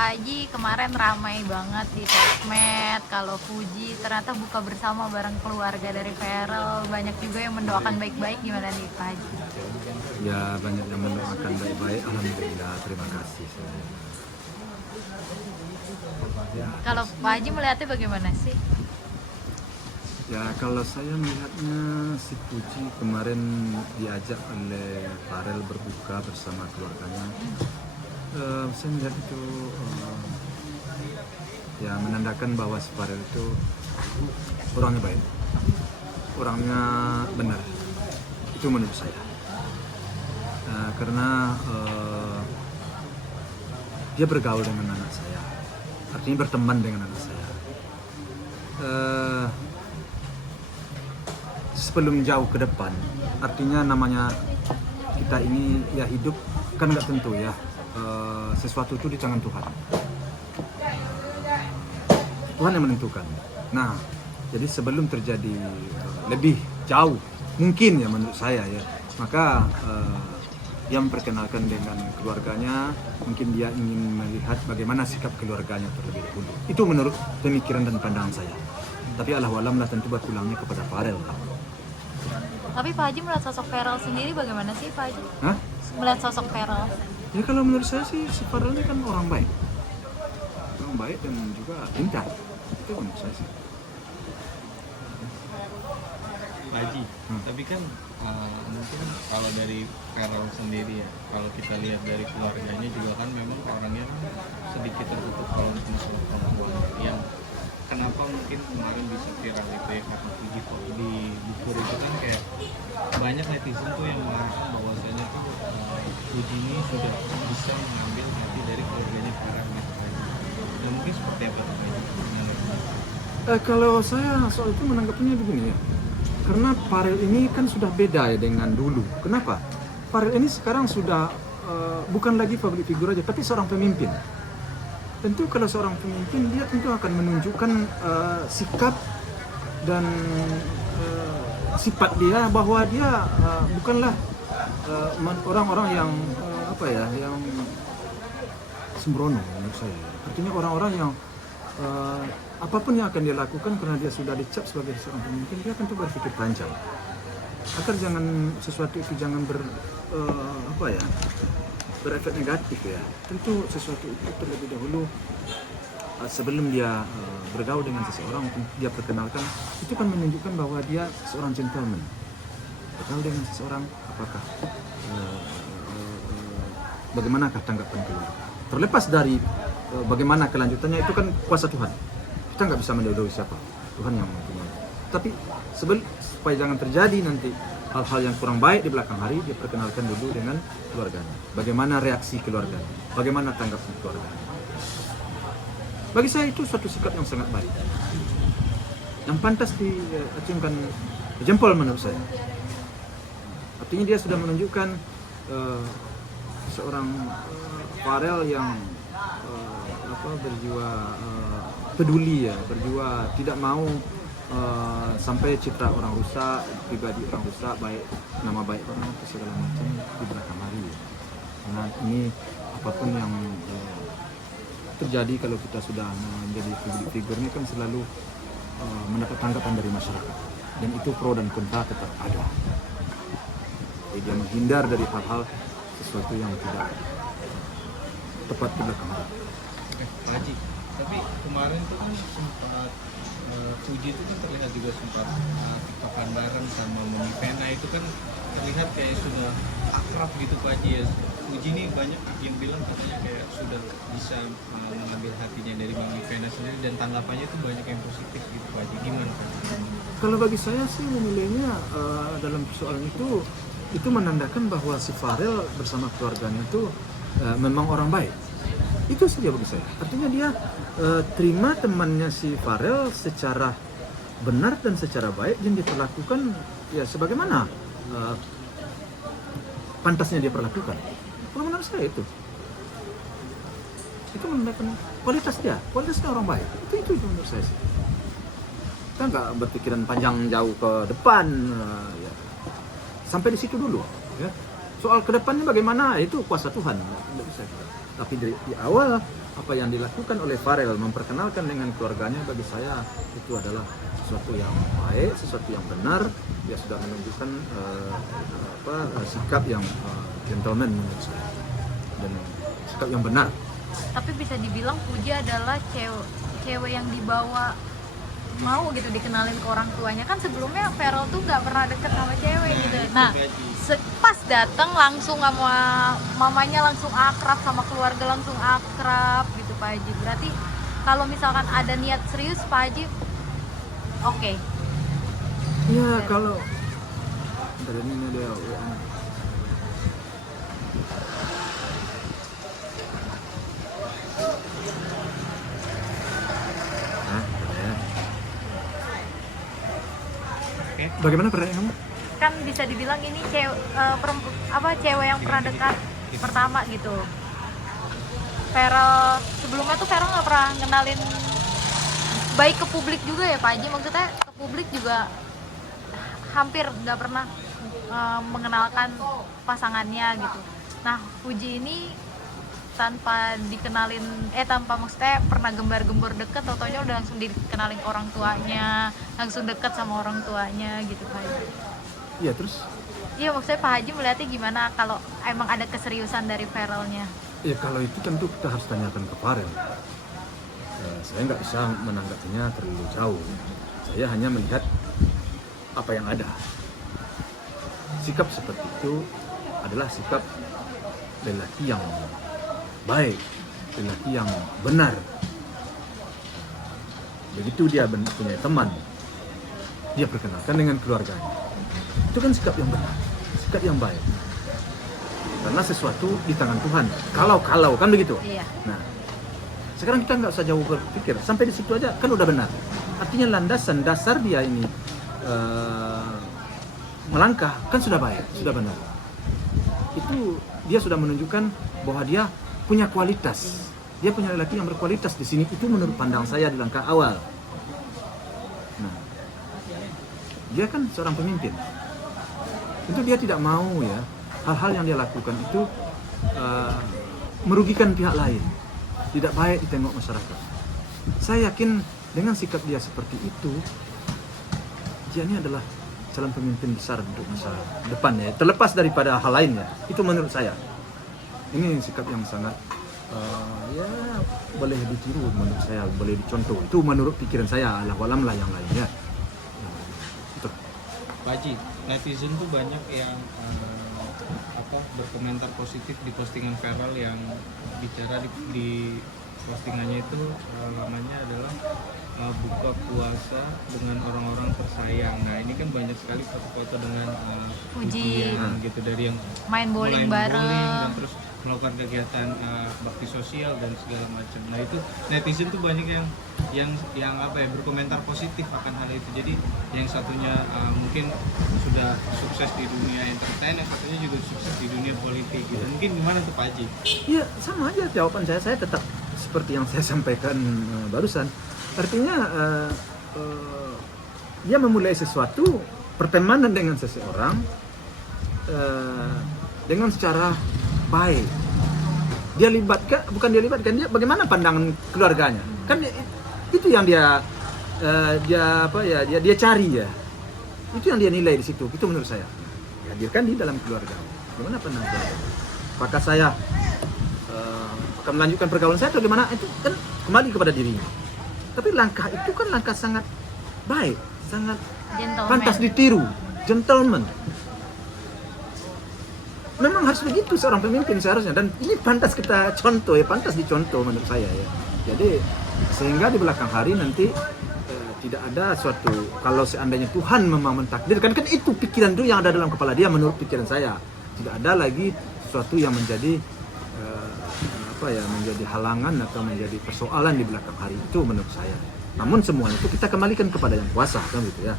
Pak Haji, kemarin ramai banget di sosmed kalau Fuji ternyata buka bersama bareng keluarga dari Feral. Banyak juga yang mendoakan baik-baik, gimana nih Pak Haji? Ya, banyak yang mendoakan baik-baik, alhamdulillah, terima kasih. Kalau Pak Haji melihatnya bagaimana sih? Ya, kalau saya melihatnya si Puji kemarin diajak oleh Farel berbuka bersama keluarganya. Saya melihat itu ya menandakan bahwa si Farel itu orangnya baik, orangnya benar. Itu menurut saya. Karena dia bergaul dengan anak saya, artinya berteman dengan anak saya. Sebelum jauh ke depan, artinya namanya kita ini ya hidup kan nggak tentu ya, sesuatu itu di tangan Tuhan. Tuhan yang menentukan. Nah, jadi sebelum terjadi lebih jauh mungkin ya menurut saya ya, maka dia memperkenalkan dengan keluarganya, mungkin dia ingin melihat bagaimana sikap keluarganya terlebih dahulu. Itu menurut pemikiran dan pandangan saya. Tapi Allah alam lah, tentu berpulangnya kepada Farel. Tapi Pak Haji melihat sosok Feral sendiri bagaimana sih Pak Haji? Hah? Melihat sosok Feral? Ya kalau menurut saya sih si Farel ini kan orang baik. Orang baik dan juga pintar. Itu menurut saya sih. Pak Haji, tapi kan mungkin kalau dari Feral sendiri ya, kalau kita lihat dari keluarganya juga kan memang orangnya sedikit tertutup kalau untuk masalah perempuan. Yang kenapa mungkin kemarin bisa viral itu ya, karena Fuji kok di buku itu kan kayak banyak netizen tuh yang mengatakan bahwasanya tuh Fuji ini sudah bisa mengambil hati dari keluarganya Farel gitu kan. Dan mungkin seperti apa tuh Pak Haji? Kalau saya soal itu menanggapinya begini ya. Karena Farel ini kan sudah beda ya dengan dulu. Kenapa? Farel ini sekarang sudah bukan lagi public figure aja, tapi seorang pemimpin. Tentu kalau seorang pemimpin, dia tentu akan menunjukkan sikap dan sifat dia bahwa dia bukanlah orang-orang yang yang sembrono menurut saya. Artinya orang-orang yang apapun yang akan dia lakukan karena dia sudah dicap sebagai seorang pemimpin, dia tentu berpikir panjang. Agar sesuatu itu jangan berefek negatif ya. Tentu sesuatu itu terlebih dahulu sebelum dia bergaul dengan seseorang, dia perkenalkan, itu kan menunjukkan bahwa dia seorang gentleman. Bergaul dengan seseorang, apakah bagaimanakah tanggapan keluarga? Terlepas dari bagaimana kelanjutannya, itu kan kuasa Tuhan. Kita nggak bisa mendahului siapa, Tuhan yang mempunyai. Tapi supaya jangan terjadi nanti hal-hal yang kurang baik di belakang hari, dia perkenalkan dulu dengan keluarganya. Bagaimana reaksi keluarganya, bagaimana tanggapan keluarganya. Bagi saya itu suatu sikap yang sangat baik, yang pantas diacungkan jempol menurut saya. Artinya dia sudah menunjukkan seorang Farel yang berjiwa peduli ya, berjiwa tidak mau sampai citra orang rusak, pribadi orang rusak, baik nama baik orang atau segala macam di belakang hari. Karena ini apapun yang terjadi kalau kita sudah menjadi public figure ini kan selalu mendapat tanggapan dari masyarakat, dan itu pro dan kontra tetap ada. Jadi dia menghindar dari hal-hal sesuatu yang tidak tepat di belakang hari. Pak Haji, tapi kemarin tuh kan sempat Fuji itu kan terlihat juga sempat tiktokan bareng sama Mami Vena, itu kan terlihat kayak sudah akrab gitu Pak Haji ya. Fuji ini banyak yang bilang katanya kayak sudah bisa mengambil hatinya dari Mami Vena sendiri, dan tanggapannya itu banyak yang positif gitu Pak Haji. Gimana Pak Haji? Kalau bagi saya sih menilainya dalam persoalan itu menandakan bahwa si Farel bersama keluarganya itu memang orang baik. Itu saja bagi saya. Artinya dia terima temannya si Farel secara benar dan secara baik, dan diperlakukan ya sebagaimana pantasnya dia perlakukan. Kalau menurut saya itu menandakan kualitasnya orang baik. Itu menurut saya sih. Kita nggak berpikiran panjang jauh ke depan, ya. Sampai di situ dulu, ya. Soal kedepannya bagaimana itu kuasa Tuhan, tidak bisa kita. Tapi di awal apa yang dilakukan oleh Farel memperkenalkan dengan keluarganya, bagi saya itu adalah sesuatu yang baik, sesuatu yang benar. Dia sudah menunjukkan sikap yang gentleman menurut saya, dan sikap yang benar. Tapi bisa dibilang Puji adalah cewek yang dibawa mau gitu dikenalin ke orang tuanya. Kan sebelumnya Farel tuh nggak pernah deket sama cewek gitu. Nah pas datang langsung sama mamanya, langsung akrab, sama keluarga langsung akrab gitu Pak Haji. Berarti kalau misalkan ada niat serius Pak Haji oke. Ya kalau dari ini dia bagaimana pertanyaan kamu? Kan bisa dibilang ini cewek yang pernah dekat pertama gitu. Farel sebelumnya tuh Farel nggak pernah ngenalin baik ke publik juga ya Pak Haji, maksudnya ke publik juga hampir nggak pernah mengenalkan pasangannya gitu. Nah Puji ini tanpa dikenalin tanpa maksudnya pernah gembar-gembor deket, tau-taunya udah langsung dikenalin ke orang tuanya, langsung deket sama orang tuanya gitu Pak Haji. Iya terus? Iya maksudnya Pak Haji melihatnya gimana kalau emang ada keseriusan dari Farelnya? Ya kalau itu tentu kita harus tanyakan ke Farel. Saya nggak bisa menanggapinya terlalu jauh. Saya hanya melihat apa yang ada. Sikap seperti itu adalah sikap lelaki yang baik, lelaki yang benar. Begitu dia punya teman, dia perkenalkan dengan keluarganya. Itu kan sikap yang benar, sikap yang baik. Karena sesuatu di tangan Tuhan. Kalau kan begitu. Iya. Nah, sekarang kita nggak usah jauh berpikir, sampai di situ aja kan udah benar. Artinya landasan dasar dia ini melangkah kan sudah baik, sudah benar. Itu dia sudah menunjukkan bahwa dia punya kualitas. Dia punya lelaki yang berkualitas di sini. Itu menurut pandang saya di langkah awal. Nah, dia kan seorang pemimpin. Tentu dia tidak mau ya hal-hal yang dia lakukan itu merugikan pihak lain. Tidak baik ditengok masyarakat. Saya yakin dengan sikap dia seperti itu, dia ini adalah calon pemimpin besar untuk masa depan ya. Terlepas daripada hal lainnya. Itu menurut saya. Ini sikap yang sangat ya boleh ditiru menurut saya, boleh dicontoh. Itu menurut pikiran saya, alah walam lah yang lainnya. Betul. Pak Haji, netizen tuh banyak yang berkomentar positif di postingan Farel yang bicara di postingannya itu namanya adalah buka puasa dengan orang-orang tersayang. Nah ini kan banyak sekali foto-foto dengan Puji gitu, dari yang main bowling bareng dan terus melakukan kegiatan bakti sosial dan segala macam. Nah itu netizen tuh banyak yang berkomentar positif akan hal itu. Jadi yang satunya mungkin sudah sukses di dunia entertain, yang satunya juga sukses di dunia politik gitu. Mungkin gimana tuh Pak Haji? Iya sama aja jawaban saya tetap seperti yang saya sampaikan barusan. Artinya dia memulai sesuatu pertemanan dengan seseorang dengan secara baik. Dia bagaimana pandangan keluarganya? Kan itu yang dia cari ya. Itu yang dia nilai di situ. Itu menurut saya. Hadirkan di dalam keluarga. Bagaimana pandangan keluarga? Apakah saya akan melanjutkan pergaulan saya atau bagaimana? Itu kan kembali kepada dirinya. Tapi langkah itu kan langkah sangat baik, sangat pantas ditiru, gentleman. Memang harus begitu seorang pemimpin seharusnya, dan ini pantas kita contoh ya, pantas dicontoh menurut saya ya. Jadi sehingga di belakang hari nanti tidak ada suatu, kalau seandainya Tuhan memang mentakdirkan, kan itu pikiran itu yang ada dalam kepala dia menurut pikiran saya. Tidak ada lagi sesuatu yang menjadi menjadi halangan atau menjadi persoalan di belakang hari itu menurut saya. Namun semuanya itu kita kembalikan kepada yang kuasa kan gitu ya.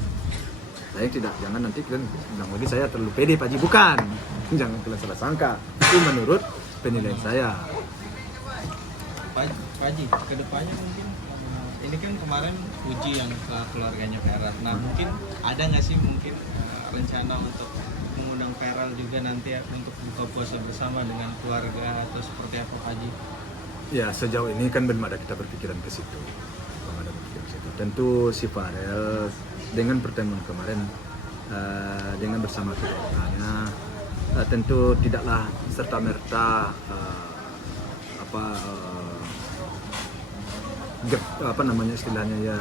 Saya jangan nanti kalian bilang lagi saya terlalu pede Pak Haji, bukan. Jangan kalian salah sangka. Itu menurut penilaian saya. Pak Haji, kedepannya mungkin ini kan kemarin Puji yang keluarganya Farel. Nah mungkin ada nggak sih rencana untuk mengundang viral juga nanti ya untuk buka puasa bersama dengan keluarga atau seperti apa Pak Haji? Ya sejauh ini kan belum ada kita berpikiran ke situ. Belum ada berpikiran ke situ. Tentu si Farel dengan pertemuan kemarin dengan bersama keluarganya tentu tidaklah serta merta apa namanya istilahnya ya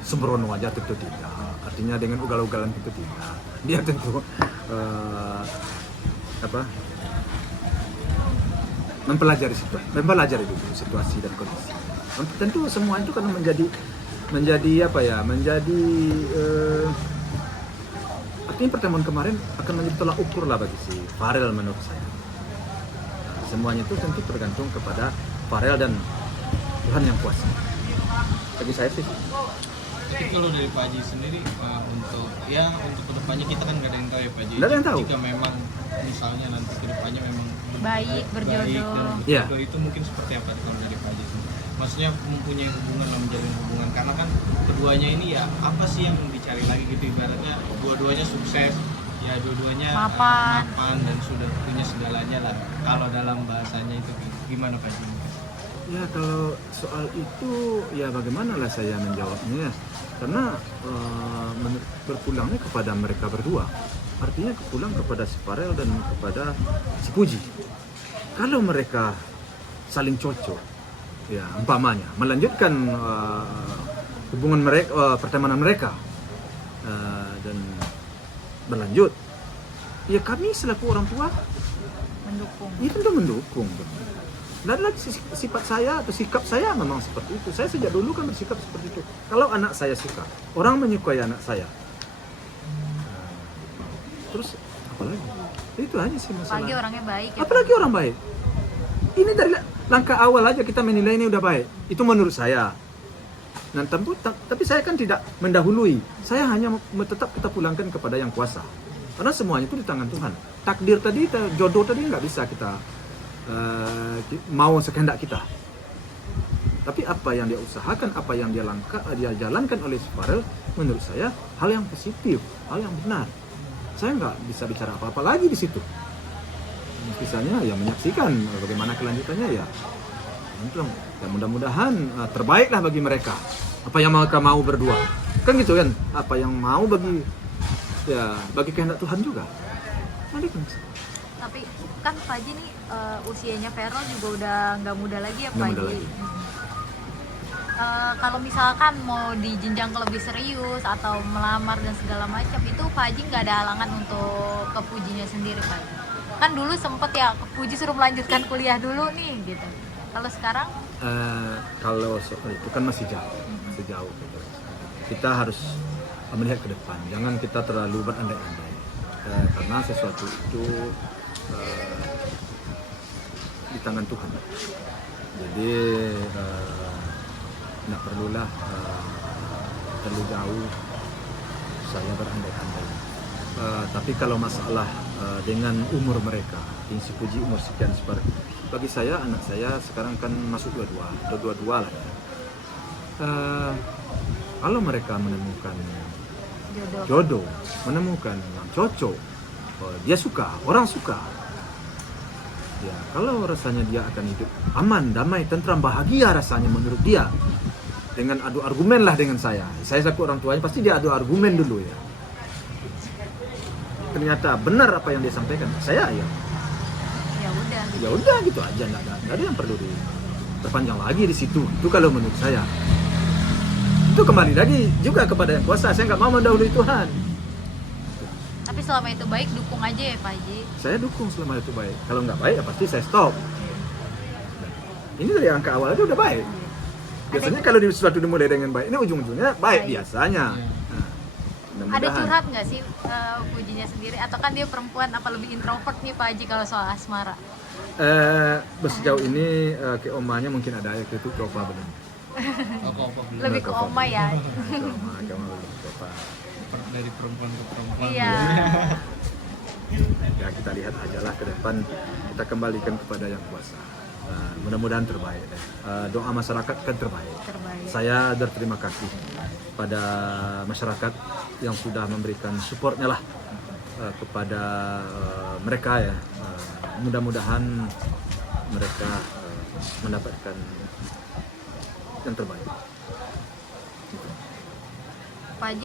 sembrono aja, tentu tidak. Artinya dengan ugal-ugalan itu tidak. Dia tentu mempelajari dulu situasi dan kondisi. Tentu semua itu kan menjadi artinya pertemuan kemarin akan menjadi tolak ukur lah bagi si Farel menurut saya. Semuanya itu tentu tergantung kepada Farel dan Tuhan yang kuasa. Bagi saya sih. Tapi kalau dari Pak Haji sendiri untuk kedepannya kita kan nggak ada yang tahu ya Pak Haji. Nggak ada yang tahu. Jika memang misalnya nanti kedepannya memang Baik, berjodoh. dan Iya. berjodoh itu mungkin seperti apa kalau dari Pak Haji sendiri? Maksudnya mempunyai hubungan lah, menjalin hubungan, karena kan keduanya ini ya apa sih yang dicari lagi gitu, ibaratnya dua-duanya sukses ya, dua-duanya Mapan. dan sudah punya segalanya lah kalau dalam bahasanya itu. Gimana Pak Haji? Ya kalau soal itu ya bagaimana lah saya menjawabnya, karena berpulangnya kepada mereka berdua, artinya pulang kepada si Farel dan kepada si Puji. Kalau mereka saling cocok, ya umpamanya melanjutkan hubungan mereka, pertemanan mereka dan berlanjut, ya kami selaku orang tua Mendukung. ya tentu mendukung. Dan sifat saya atau sikap saya memang seperti itu. Saya sejak dulu kan bersikap seperti itu. Kalau anak saya suka, orang menyukai anak saya, terus apalagi? Itu aja sih masalah. Apalagi orangnya baik ya. Apalagi orang baik. Ini dari langkah awal aja kita menilai ini udah baik. Itu menurut saya. Nah, tapi saya kan tidak mendahului. Saya hanya tetap kita pulangkan kepada yang kuasa. Karena semuanya itu di tangan Tuhan. Takdir tadi, jodoh tadi nggak bisa kita mau sekehendak kita. Tapi apa yang dia usahakan, apa yang dia jalankan oleh Farel, menurut saya hal yang positif, hal yang benar. Saya nggak bisa bicara apa-apa lagi di situ. Misalnya ya menyaksikan bagaimana kelanjutannya ya. Ya mudah-mudahan terbaiklah bagi mereka. Apa yang mereka mau berdua. Kan gitu kan? Apa yang mau bagi kehendak Tuhan juga. Tapi kan Pak Haji nih usianya Farel juga udah nggak muda lagi ya Pak Nggak muda Haji. lagi. Kalau misalkan mau di jenjang ke lebih serius atau melamar dan segala macam, itu Pak Haji nggak ada halangan untuk ke Pujinya sendiri Pak Haji. Kan dulu sempet ya Puji suruh melanjutkan kuliah dulu nih gitu. Kalau sekarang? Kalau soal itu kan masih jauh. Kita harus melihat ke depan. Jangan kita terlalu berandai-andai. Karena sesuatu itu di tangan Tuhan. Jadi tidak perlulah terlalu jauh saya berandai-andai. Tapi kalau masalah dengan umur mereka, si Puji umur sekian seperti, bagi saya anak saya sekarang kan masuk 22 lah. Kalau mereka menemukan jodoh, menemukan yang cocok, dia suka, orang suka. Ya, kalau rasanya dia akan hidup aman, damai, tentram, bahagia rasanya menurut dia, dengan adu argumen lah dengan saya. Saya selaku orang tuanya pasti dia adu argumen dulu ya. Ternyata benar apa yang dia sampaikan, saya ya udah gitu. ya udah gitu aja, nggak ada yang perlu diperpanjang lagi di situ. Itu kalau menurut saya. Itu kembali lagi juga kepada yang kuasa. Saya nggak mau mendahului Tuhan. Tapi selama itu baik, dukung aja ya Pak Haji. Saya dukung selama itu baik. Kalau nggak baik ya pasti saya stop. Ini dari angka awal aja udah baik. Biasanya kalau sesuatu dimulai dengan baik, ini ujung-ujungnya baik biasanya. Nah, ada curhat nggak sih Pujinya sendiri? Atau kan dia perempuan, apa lebih introvert nih Pak Haji kalau soal asmara? Sejauh ini ke omanya mungkin ada ya, itu ke opa belum. Lebih ke oma ya. Dari perempuan ke perempuan. Iya. Ya kita lihat aja lah ke depan, kita kembalikan kepada yang kuasa. Mudah-mudahan terbaik. Doa masyarakat kan terbaik. Saya berterima kasih pada masyarakat yang sudah memberikan supportnya lah kepada mereka ya. Mudah-mudahan mereka mendapatkan yang terbaik.